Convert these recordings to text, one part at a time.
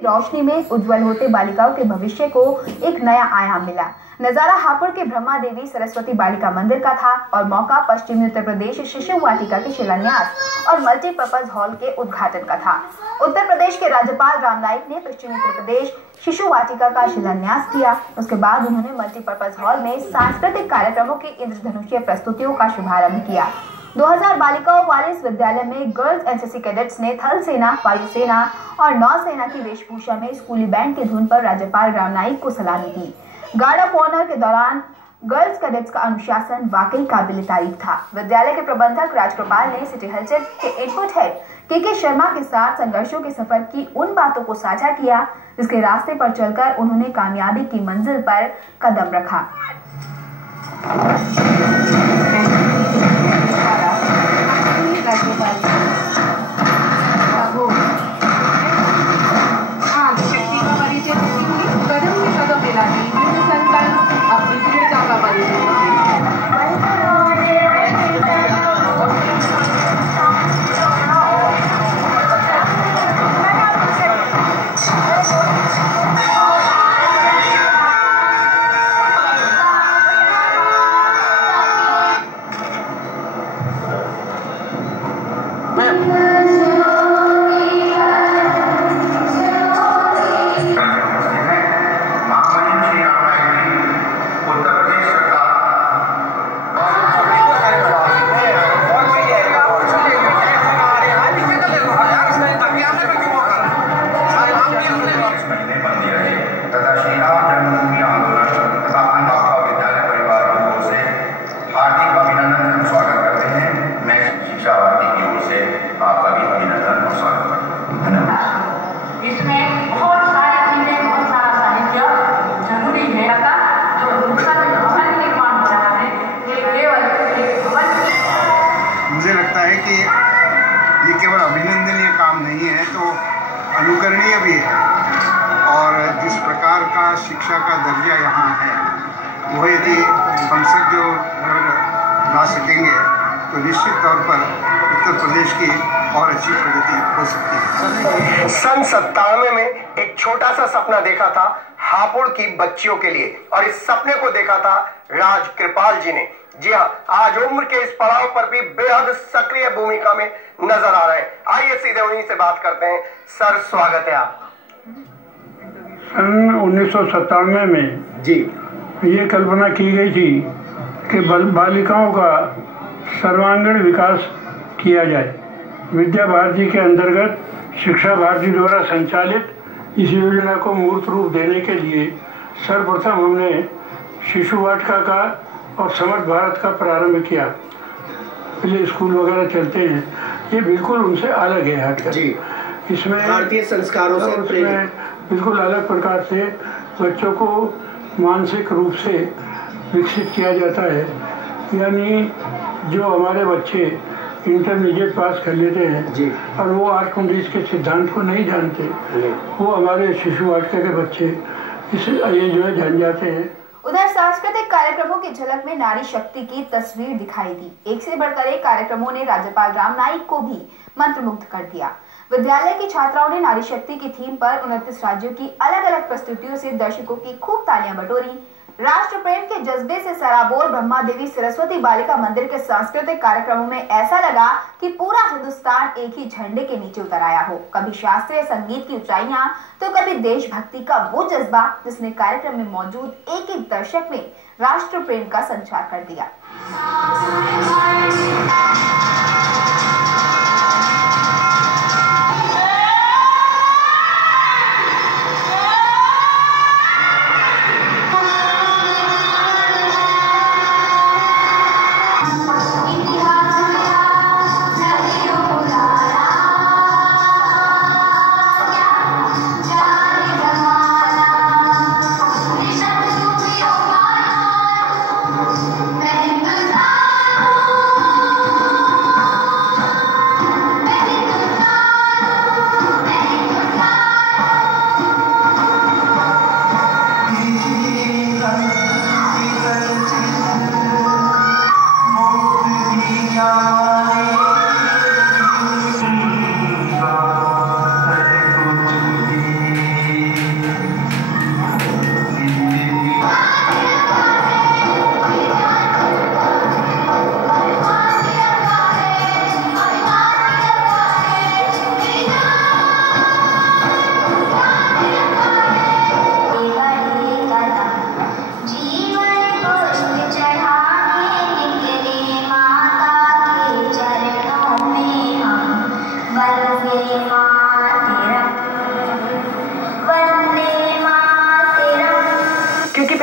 रोशनी में उज्जवल होते बालिकाओं के भविष्य को एक नया आयाम मिला। नजारा हापुड़ के ब्रह्मा देवी सरस्वती बालिका मंदिर का था और मौका पश्चिमी उत्तर प्रदेश शिशु वाटिका के शिलान्यास और मल्टीपर्पज हॉल के उद्घाटन का था। उत्तर प्रदेश के राज्यपाल राम नाईक ने पश्चिमी उत्तर प्रदेश शिशु वाटिका का शिलान्यास किया। उसके बाद उन्होंने मल्टीपर्पज हॉल में सांस्कृतिक कार्यक्रमों की इंद्रधनुषीय प्रस्तुतियों का शुभारंभ किया। 2000 बालिकाओं वाले इस विद्यालय में गर्ल्स एनसीसी कैडेट्स ने थल सेना, वायुसेना और नौसेना की वेशभूषा में स्कूली बैंड की धुन पर राज्यपाल राम नाईक को सलामी दी। गार्ड ऑफ ऑनर के दौरान गर्ल्स कैडेट्स का अनुशासन वाकई काबिल तारीफ था। विद्यालय के प्रबंधक राजकृपाल ने सिटी हलचल के इनपुट हेड के शर्मा के साथ संघर्षों के सफर की उन बातों को साझा किया जिसके रास्ते पर चलकर उन्होंने कामयाबी की मंजिल पर कदम रखा। शक्ति का परिचय कदम में कदम मिलाती संकल्प अपनी दृढ़ता का परिचय कि ये केवल अभिनंदनीय काम नहीं है तो अनुकरणीय भी है और जिस प्रकार का शिक्षा का दर्जा यहाँ है वो यदि हम सब जो ला सकेंगे तो निश्चित तौर पर उत्तर प्रदेश की और अच्छी प्रगति हो सकती है। सन 97 में एक छोटा सा सपना देखा था हापुड़ की बच्चियों के लिए और इस सपने को देखा था राजकृपाल जी ने। जी हाँ, आज उम्र के इस पड़ाव पर भी बेहद सक्रिय भूमिका में नजर आ रहे हैं। आइए सीधे उन्हीं से बात करते हैं। सर, स्वागत है आपका। सन 1997 में जी ये कल्पना की गई थी कि बालिकाओं का सर्वांगीण विकास किया जाए। विद्या भारती के अंतर्गत शिक्षा भारती द्वारा संचालित इस योजना को मूर्त रूप देने के लिए सर्वप्रथम हमने शिशु वाटिका का और समर्थ भारत का प्रारंभ किया। पहले स्कूल वगैरह चलते हैं, ये बिल्कुल उनसे अलग है हटकर। जी, इसमें भारतीय संस्कारों से प्रेरित बिल्कुल अलग प्रकार से बच्चों को मानसिक रूप से विकसित किया जाता है। यानी जो हमारे बच्चे इंटरमीडिएट पास कर लेते हैं जी, और वो 8 कुंडीज के सिद्धांत को नहीं जानते, वो हमारे शिशु वाटिका के बच्चे ये जो है जान जाते हैं। उधर सांस्कृतिक कार्यक्रमों की झलक में नारी शक्ति की तस्वीर दिखाई दी। एक से बढ़कर एक कार्यक्रमों ने राज्यपाल राम नाईक को भी मंत्रमुग्ध कर दिया। विद्यालय की छात्राओं ने नारी शक्ति की थीम पर 29 राज्यों की अलग अलग प्रस्तुतियों से दर्शकों की खूब तालियां बटोरी। राष्ट्र प्रेम के जज्बे से सराबोर ब्रह्मा देवी सरस्वती बालिका मंदिर के सांस्कृतिक कार्यक्रमों में ऐसा लगा कि पूरा हिंदुस्तान एक ही झंडे के नीचे उतर आया हो। कभी शास्त्रीय संगीत की ऊंचाइयां तो कभी देशभक्ति का वो जज्बा जिसने कार्यक्रम में मौजूद एक एक दर्शक में राष्ट्र प्रेम का संचार कर दिया।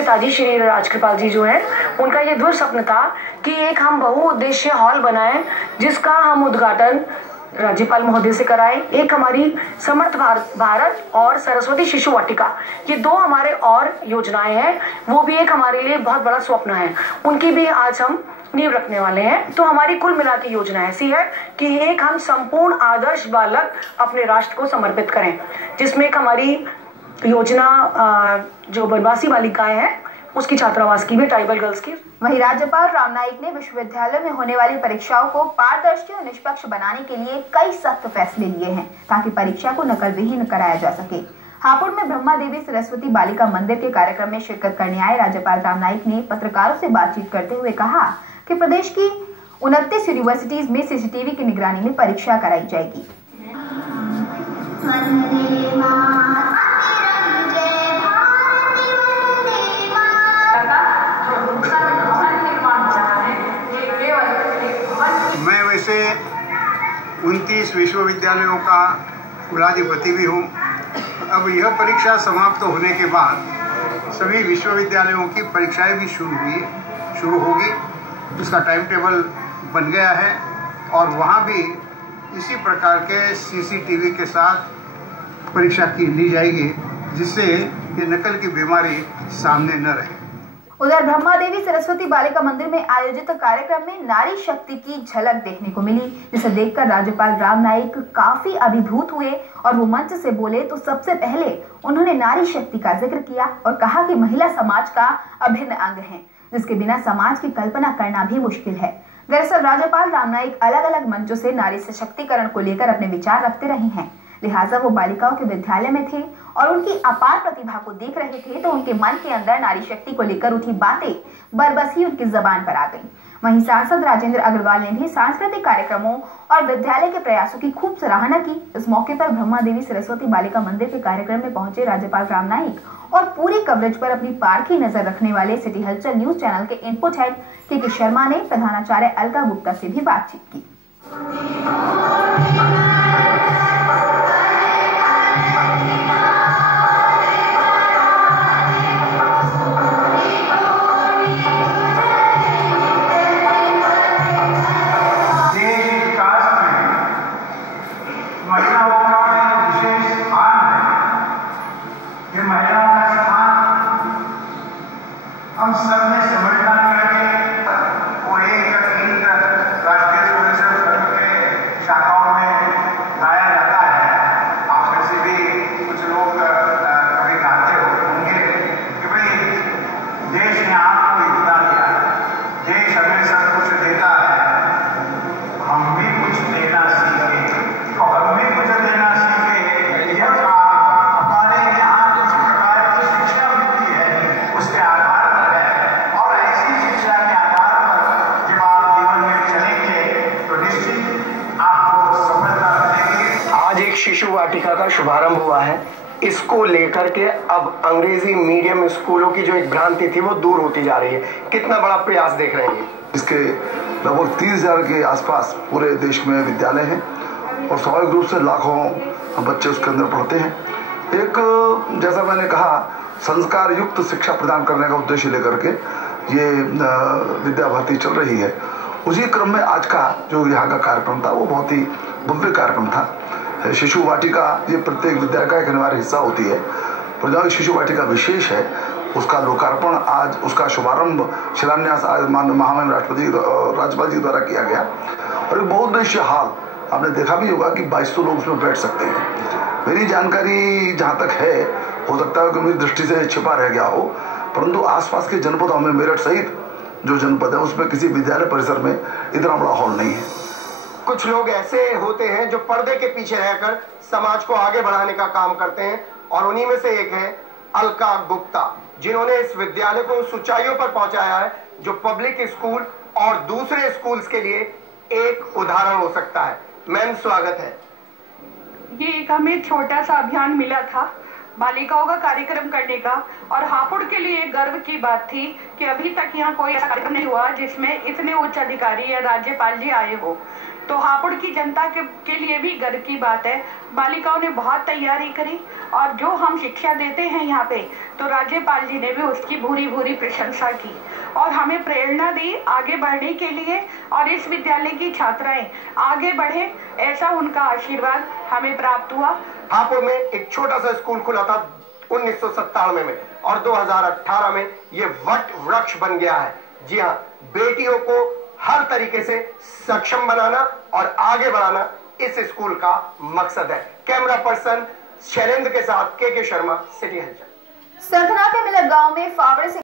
पिताजी श्री राजकृपाल जी जो हैं, उनका ये दूर स्वप्न था कि एक हम बहुउद्देश्य हॉल बनाएं जिसका हम उद्घाटन राज्यपाल महोदय से कराएं। एक हमारी समर्थ भारत और सरस्वती शिशु वाटिका, ये दो हमारे और योजनाएं हैं, वो भी एक हमारे लिए बहुत बड़ा स्वप्न है, उनकी भी आज हम नींव रखने वाले हैं। तो हमारी कुल मिला की योजना ऐसी है कि एक हम संपूर्ण आदर्श बालक अपने राष्ट्र को समर्पित करें, जिसमें एक हमारी योजना जो वनवासी बालिकाएं हैं उसकी छात्रावास की भी, ट्राइबल गर्ल्स की। वहीं राज्यपाल राम नाईक ने विश्वविद्यालय में होने वाली परीक्षाओं को पारदर्शी और निष्पक्ष बनाने के लिए कई सख्त फैसले लिए हैं ताकि परीक्षा को नकल विहीन कराया जा सके। हापुड़ में ब्रह्मा देवी सरस्वती बालिका मंदिर के कार्यक्रम में शिरकत करने आए राज्यपाल राम नाईक ने पत्रकारों से बातचीत करते हुए कहा कि प्रदेश की 29 यूनिवर्सिटीज में सीसीटीवी की निगरानी में परीक्षा कराई जाएगी। मैं वैसे 29 विश्वविद्यालयों का कुलाधिपति भी हूँ। अब यह परीक्षा समाप्त होने के बाद सभी विश्वविद्यालयों की परीक्षाएं भी शुरू होगी। उसका टाइम टेबल बन गया है और वहाँ भी इसी प्रकार के सीसीटीवी के साथ परीक्षा ली जाएगी, जिससे ये नकल की बीमारी सामने न रहे। उधर ब्रह्मा देवी सरस्वती बालिका मंदिर में आयोजित कार्यक्रम में नारी शक्ति की झलक देखने को मिली, जिसे देखकर राज्यपाल राम नाईक काफी अभिभूत हुए और वो मंच से बोले तो सबसे पहले उन्होंने नारी शक्ति का जिक्र किया और कहा कि महिला समाज का अभिन्न अंग है, जिसके बिना समाज की कल्पना करना भी मुश्किल है। दरअसल राज्यपाल राम नाईक अलग अलग मंचों से नारी सशक्तिकरण को लेकर अपने विचार रखते रहे हैं, लिहाजा वो बालिकाओं के विद्यालय में थे और उनकी अपार प्रतिभा को देख रहे थे तो उनके मन के अंदर नारी शक्ति को लेकर उठी बातें बरबस ही उनकी जबान पर आ गई। वहीं सांसद राजेंद्र अग्रवाल ने भी सांस्कृतिक कार्यक्रमों और विद्यालय के प्रयासों की खूब सराहना की। इस मौके पर ब्रह्मा देवी सरस्वती बालिका मंदिर के कार्यक्रम में पहुंचे राज्यपाल राम नाईक और पूरी कवरेज पर अपनी पारखी नजर रखने वाले सिटी हलचल न्यूज चैनल के इनपुट हेड के शर्मा ने प्रधानाचार्य अलका गुप्ता से भी बातचीत की। शिशु वाटिका का शुभारंभ हुआ है। इसको लेकर के अब अंग्रेजी मीडियम स्कूलों की जो एक भ्रांति थी वो दूर होती जा रही है। कितना बड़ा प्रयास देख रहे हैं? इसके लगभग 30,000 के आसपास पूरे देश में विद्यालय हैं और स्वाभाविक रूप से लाखों बच्चे उसके अंदर पढ़ते हैं। एक जैसा मैंने कहा संस्कार युक्त शिक्षा प्रदान करने का उद्देश्य लेकर के ये विद्या भारती चल रही है। उसी क्रम में आज का जो यहाँ का कार्यक्रम था वो बहुत ही भव्य कार्यक्रम था। शिशु वाटिका ये प्रत्येक विद्यालय का एक अनिवार्य हिस्सा होती है, पर जो शिशु वाटिका विशेष है उसका लोकार्पण आज, उसका शुभारंभ शिलान्यास आज महामहिम राज्यपाल जी द्वारा किया गया। और एक बहुउद्देश्य हॉल आपने देखा भी होगा कि 2200 लोग उसमें बैठ सकते हैं। मेरी जानकारी जहाँ तक है, हो सकता है कि मेरी दृष्टि से छिपा रह गया हो, परंतु आसपास के जनपदों में मेरठ सहित जो जनपद है उसमें किसी विद्यालय परिसर में इतना बड़ा हॉल नहीं है। कुछ लोग ऐसे होते हैं जो पर्दे के पीछे रहकर समाज को आगे बढ़ाने का काम करते हैं और उन्हीं में से एक है अलका गुप्ता, जिन्होंने इस विद्यालय को उस ऊंचाइयों पर पहुंचाया है जो पब्लिक स्कूल और दूसरे स्कूल्स के लिए एक उदाहरण हो सकता है। मैम, स्वागत है। ये एक हमें छोटा सा अभियान मिला था बालिकाओं का कार्यक्रम करने का, और हापुड़ के लिए गर्व की बात थी कि अभी तक यहाँ कोई ऐसा कार्यक्रम नहीं हुआ जिसमें इतने उच्च अधिकारी या राज्यपाल जी आए हो। तो हापुड़ की जनता के लिए भी गर्व की बात है। बालिकाओं ने बहुत तैयारी करी और जो हम शिक्षा देते हैं यहाँ पे, तो राज्यपाल जी ने भी उसकी भूरी भूरी प्रशंसा की और हमें प्रेरणा दी आगे बढ़ने के लिए, और इस विद्यालय की छात्राएं आगे बढ़े, ऐसा उनका आशीर्वाद हमें प्राप्त हुआ। हापुड़ में एक छोटा सा स्कूल खुला था 1997 में और 2018 में ये वट वृक्ष बन गया है। जी हाँ, बेटियों को हर तरीके से सक्षम बनाना और आगे बढ़ाना इस स्कूल का मकसद है। कैमरा पर्सन शैलेंद्र के साथ के शर्मा, सिटी हलचल। सतना के मिलक गांव में फावड़े से